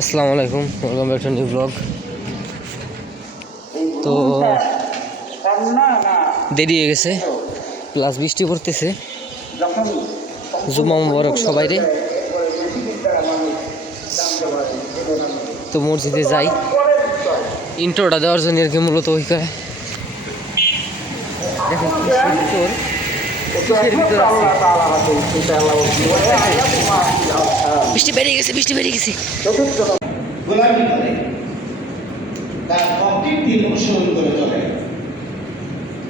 আসসালামু আলাইকুম, welcome back to new blog. তো দেরি হয়ে গেছে, প্লাস বৃষ্টি পড়তেছে। জুমা মুবারক সবাই রে। তো মসজিদে যাই, ইন্ট্রোটা দেওয়ার জন্য আর কি মূলত ওইখানে দেখেন বৃষ্টি বেরিয়ে গেছে, গোলামি করে তার ভক্তির দিন অনুসরণ করে চলে,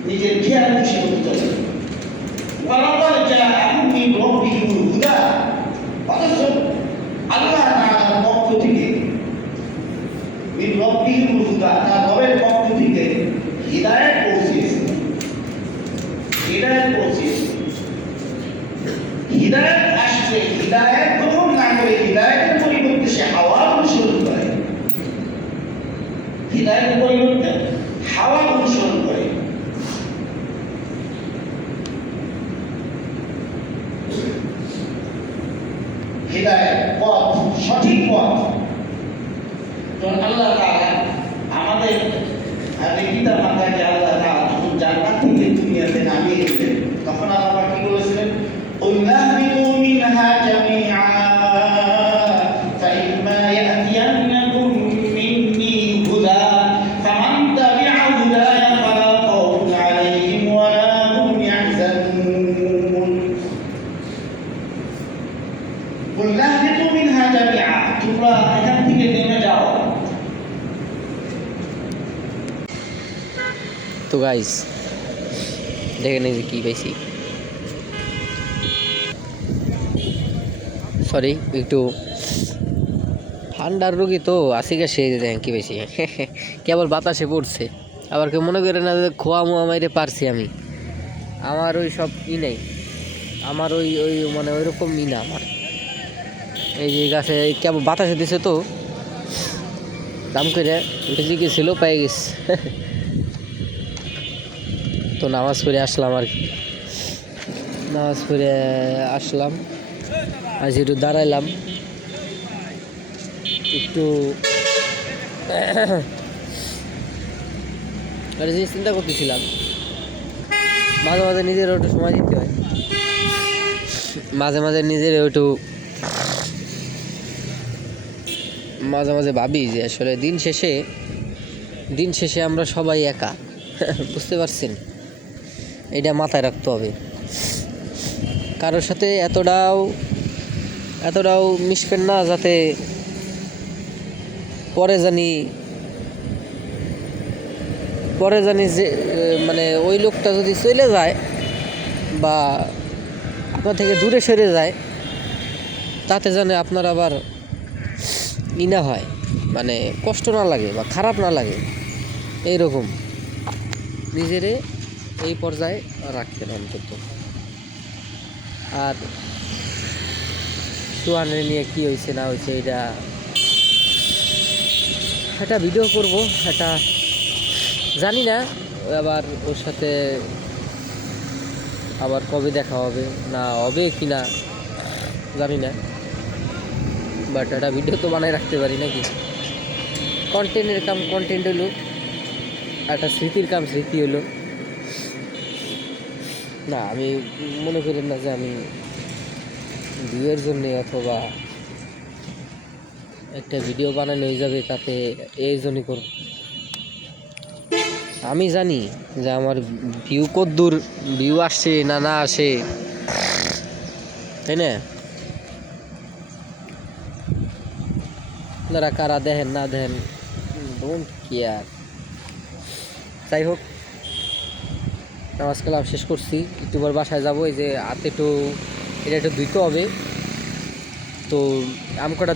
নিজের খেয়াল খুশি করতে চলে। বরাবর যা আপনি রব্বিকুল হুদা, অথচ আল্লাহ তাআলার পক্ষ থেকে রব্বিকুল হুদা, তার রবের পক্ষ থেকে হিদায়াত পৌঁছেছে। হিদায়াত আসছে, হিদায়াত গ্রহণ না করে হিদায়াতের পরিবর্তে সে হাওয়া অনুসরণ করে। হিদায়াতের পরিবর্তে হাওয়া অনুসরণ করে। হিদায়াত পথ, সঠিক পথ। আল্লাহ তাআলা আমাদের পিতা মাতাকে আল্লাহ তাআলা যখন জান্নাত থেকে দুনিয়াতে নামিয়ে দিলেন, তখন আল্লাহ কি বলেছিলেন? উল্লাহিবু মিনহা জামিআ ফাইম্মা ইয়াতিয়ান্নাকুম মিন্নি হুদা ফামান তাবিআ হুদায়া ফালা খাউফুন আলাইহিম ওয়ালা হুম ইয়াহজানুন। উল্লাহিবু মিনহা জামিআ, তোমরা এখান থেকে নেমে যাও। তো গাইস দেখেন এই যে কী পাইছি, সরি একটু ঠান্ডার রোগী তো আসি গা, সে দেখেন কী পাইছি কেবল বাতাসে পড়ছে। আবার কেউ মনে করে না যে খোয়া মোয়া মাইরে পারছি আমি, আমার ওই সব ই নেই, আমার ওই ওই মানে ওইরকম ই না আমার। এই যে গাছে কেবল বাতাসে দিছে তো দাম করে বেশি গেছিল, পেয়ে গেছে তো নামাজ পড়ে আসলাম আর কি, নামাজ পড়ে আসলাম, আজ একটু দাঁড়াইলাম, একটু জিনিস চিন্তা করতেছিলাম। মাঝে মাঝে নিজেরও একটু সময় দিতে হয়, মাঝে মাঝে নিজের একটু মাঝে মাঝে ভাবি যে আসলে দিন শেষে আমরা সবাই একা বুঝতে পারছেন, এটা মাথায় রাখতে হবে। কারোর সাথে এতটাও মিশবেন না যাতে পরে জানি যে মানে ওই লোকটা যদি চলে যায় বা আপনার থেকে দূরে সরে যায়, তাতে জানে আপনার আবার ই না হয়, মানে কষ্ট না লাগে বা খারাপ না লাগে। এইরকম নিজেরে এই পর্যায়ে রাখতেন অন্তত। আর সোহানের নিয়ে কী হয়েছে না হয়েছে এটা ভিডিও করব, এটা জানি না আবার ওর সাথে আবার কবে দেখা হবে না হবে কি না জানি না, বাট একটা ভিডিও তো বানায় রাখতে পারি নাকি। কন্টেন্টের কাম কন্টেন্ট হলো, একটা স্মৃতির কাম স্মৃতি হলো। না আমি মনে করি না যে আমি ভিউয়ের জন্যে অথবা একটা ভিডিও বানানো হয়ে যাবে তাতে এই জন্যই করব। আমি জানি যে আমার কতদূর ভিউ আসছে না আসে, তাই না? আপনারা কারা দেখেন না দেখেন ডোন্ট কেয়ার। যাই হোক, নামাজ কালাম শেষ করছি, একটু পর বাসায় যাবো। এই যে হাতে এটা একটু ধুইতে হবে। তো আম কটা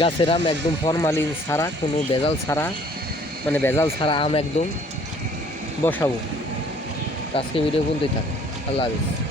গাছের আম, একদম ফরমালিন ছাড়া, কোনো ভেজাল ছাড়া আম একদম বসাবো। আজকে ভিডিও বন্ধই থাকে। আল্লাহ হাফিজ।